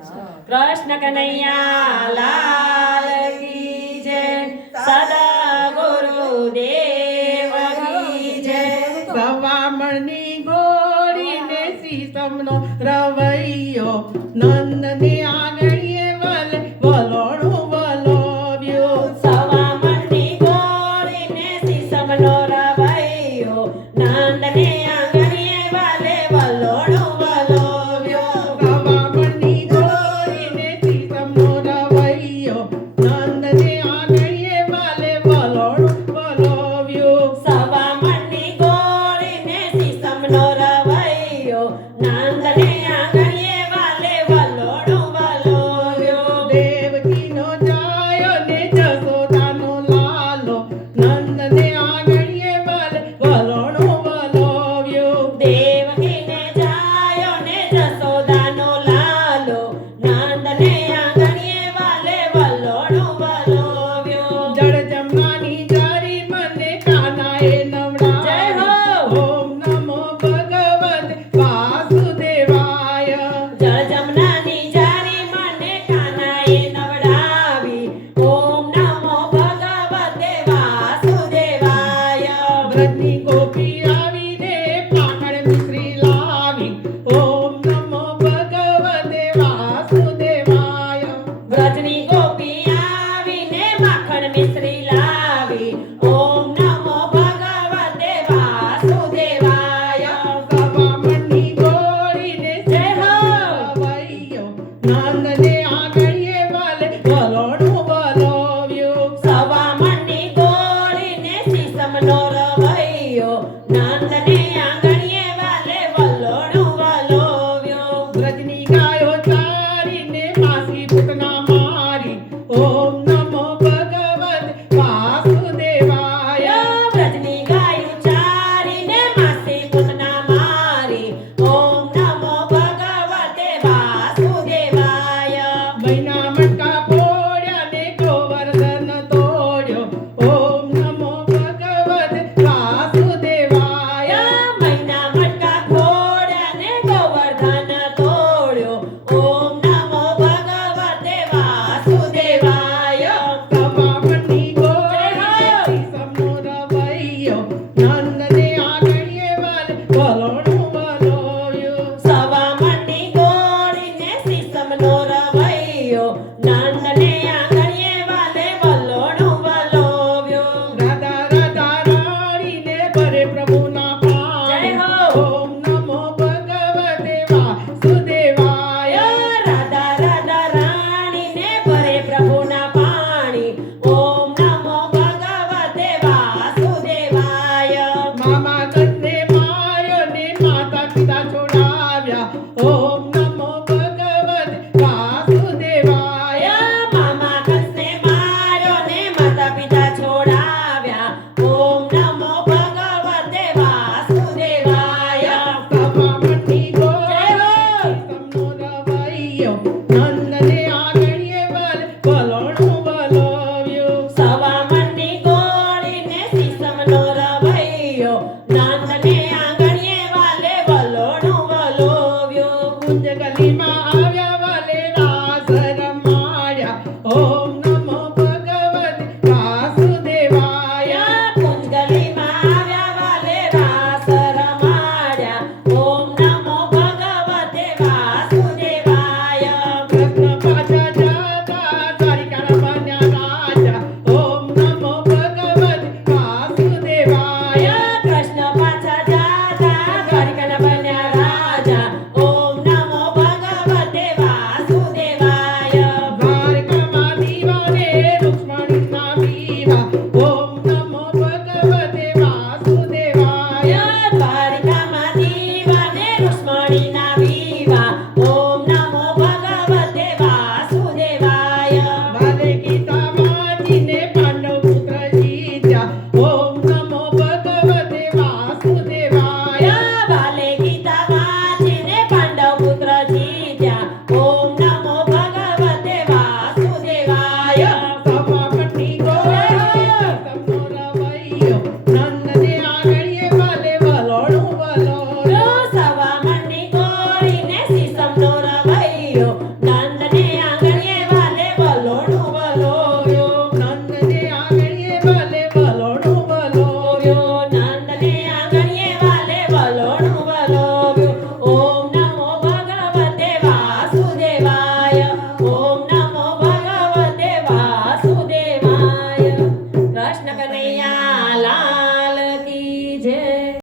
કૃષ્ણ કનૈયા લાલ કી જય, સદા ગુરુદેવ કી જય. સવામણની ગોરીને સીસમનો રવૈયો, નંદને આંગણીએ વલે વલોણું વલોવ્યો. સવામણની ગોરીને સીસમનો રવૈયો, નંદને આંગણીએ વાલે વલોણું વલોવ્યો. સવામણની ગોરીને સીસમનો રવૈયો, નંદને આંગણીએ વલે વલોણું વલોવ્યો. સવામણની ગોરીને સીસમનો રવૈયો, નંદને આંગણીએ વાલે વલોણું વલોવ્યો. દેવકીનો જાયો ને જશોદાનો લાલો, નંદને આંગણીએ વલે વલોણું વલોવ્યો. દેવકીને જાયો ને જશોદાનો લાલો, નંદને આંગણીએ વાલે વલોણું વલોવ્યો. જળ જમવાની જારી મને કાનાએ નવડાવી. જય હો. ઓમ નમો ભગવતે વાસુદેવાય. જળ જમનાની જારી મને કાનાએ નવડાવી. ઓમ નમો ભગવતે વાસુદેવાય. વ્રજની ગોપી આવીને પાખડ મિશ્રી લાવી. ઓમ નમો ભગવતે વાસુદેવાય. વ્રજની ગોપી આવીને માખણ મિશ્રી લાવી. ઓમ નમો ભગવતે વાસુદેવાય. સવામણની ગોરીને જય હો. રવૈયો, નંદને આંગણીએ વલે વલોણું વલોવ્યો. સવામણની ગોરીને સીસમનો રવૈયો, નંદને આંગણીએ વાલે વલોણું વલોવ્યો. વ્રજની ગાયો ચારીને માસી પૂતના મારી. ઓમ નમો ભગવતે વાસુદેવાય. વ્રજની ગાયું ચારીને માસી પૂતના મારી. ઓમ નમો ભગવતે વાસુદેવાય. મૈના મટકા ફોડ્યા ને ગોવર્ધન તોડ્યો. ઓમ નમો ભગવતે વાસુદેવાય. મૈના મટકા ખોડ્યા ને ગોવર્ધન તોડ્યો. ઓમ નમો ભગવતે વાસુદેવાય. સવામણની ગોરીને સીસમનો રવૈયો, નંદને આંગણીએ વલે વલોણું વલોવ્યો. સવામણની ગોરીને સીસમનો રવૈયો, નંદને આંગણીએ વાલે વલોણું વલોવ્યો. રાધા રાધા રાણીને ભરે પ્રભુના પાણી. જય હો. ઓમ નમો ભગવતે વાસુદેવાય. રાધા રાધા રાણીને ભરે પ્રભુના પાણી. ઓમ નમો ભગવતે વાસુદેવાય. મામા કંસને માર્યો ને માતા પિતા છોડાવ્યા. ઓમ નમો ભગવતે વાસુદેવાય. મામા કંસને માર્યો ને માતા પિતા છોડાવ્યા. ઓમ નમો ભગવતે વાસુદેવાય. સવામણની જય હો. ગોરીને સીસમનો રવૈયો, નંદ